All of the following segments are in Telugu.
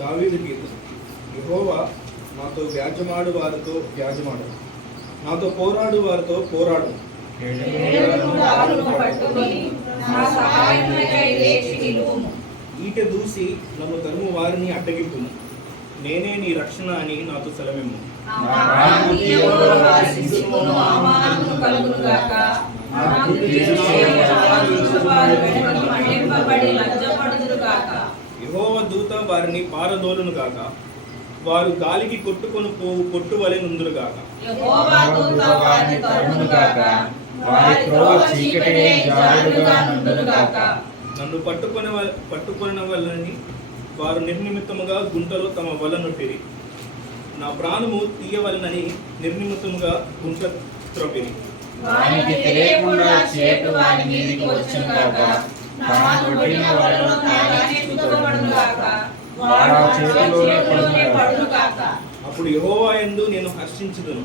దావీదు గీతం. యెహోవా నాతో వ్యాజ్యమాడు వారితో వ్యాజ్యమాడు, నాతో పోరాడు వారితో పోరాడు. ఈట దూసి నన్ను తరుము వారిని అడ్డగింపుము, నేనే నీ రక్షణ అని నాతో సెలవిమ్ము. యెహోవా దూత వారిని పారదోలును గాక, వారు గాలికి కొట్టుకొని పోవు పొట్టు వలె నుందురు గాక. నన్ను పట్టుకొన వల్లని వారు నిర్నిమిత్తముగా గుంటలో తమ వల నొట్టిరి. నా ప్రాణము తీయవలనని నిర్నిమిత్తముగా గుంట త్రొవ్విరి. అప్పుడు యెహోవా యందు నేను హర్షించుదును,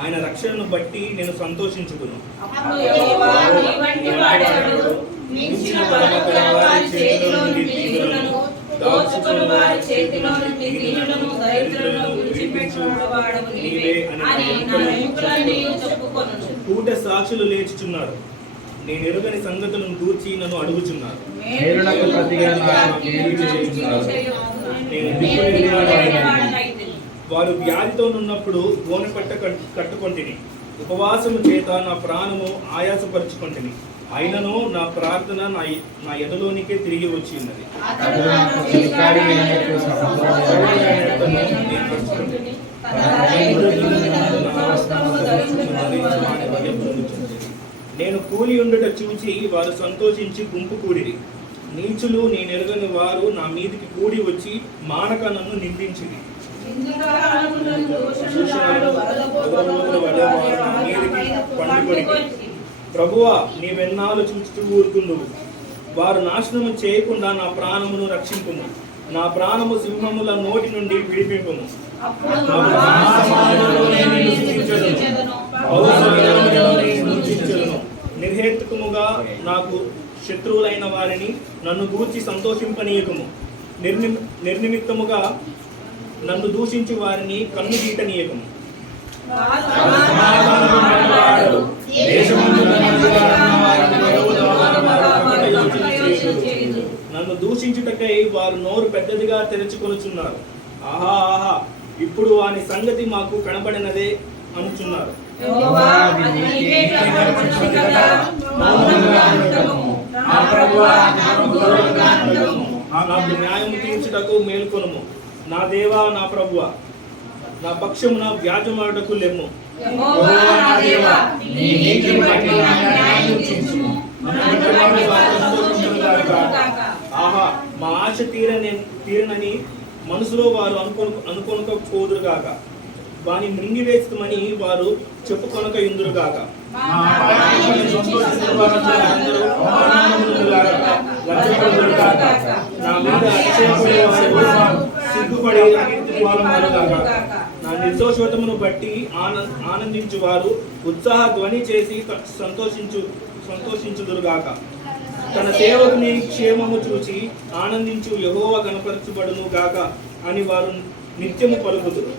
ఆయన రక్షణను బట్టి నేను సంతోషించుదును. కూట సాక్షులు లేచుచున్నారు, నేను ఎరుగని సంగతులను గూర్చి నన్ను అడుగుచున్నారు. వారు వ్యాధితో ఉన్నప్పుడు గోనె పట్ట కట్టుకొంటిని, ఉపవాసము చేత నా ప్రాణము ఆయాసపరుచుకొంటిని. అయినను నా ప్రార్థన నా ఎదలోనికే తిరిగి వచ్చింది. నేను కూలి ఉండుట చూచి వారు సంతోషించి గుంపు కూడిరి. నీచులు నేనెరుగని వారు నా మీదికి కూడి వచ్చి మానక నన్ను నిందించిరి. ప్రభువా, నీవెన్నాళ్ళు చూచుతూ ఊరుకుందువు. వారు నాశనము చేయకుండా నా ప్రాణమును రక్షింపుము, నా ప్రాణము సింహముల నోటి నుండి విడిపింపుము. నిర్హేతుకముగా నాకు శత్రువులైన వారిని నన్ను గూర్చి సంతోషింపనీయకము. నిర్నిమిత్తముగా నన్ను దూషించు వారిని కన్ను గీటనీయకము. నన్ను దూషించుటకై వారు నోరు పెద్దదిగా తెరుచుకొనుచున్నారు. ఆహా ఆహా, ఇప్పుడు వాని సంగతి మాకు కనబడినదే అనుచున్నారు. నాకు న్యాయము తీర్చుటకు మేల్కొనుము. నా దేవా, నా ప్రభువా, నా పక్షమున వ్యాజ్యమాడుటకు లెమ్ము. ఆహా, మా ఆశ తీరనని మనసులో వారు అనుకొనకపోదురుగాక. వాని మృంగివేస్తామని వారు చెప్పుకొనక ఇందురుగాక. నా మీద సిగ్గుపడి నా నిర్దోషమును బట్టి ఆనందించు వారు ఉత్సాహ ధ్వని చేసి సంతోషించుదురుగాక. తన సేవకుని క్షేమము చూచి ఆనందించు యెహోవా కనపరచబడును గాక అని వారు నిత్యము పలుకుదురు.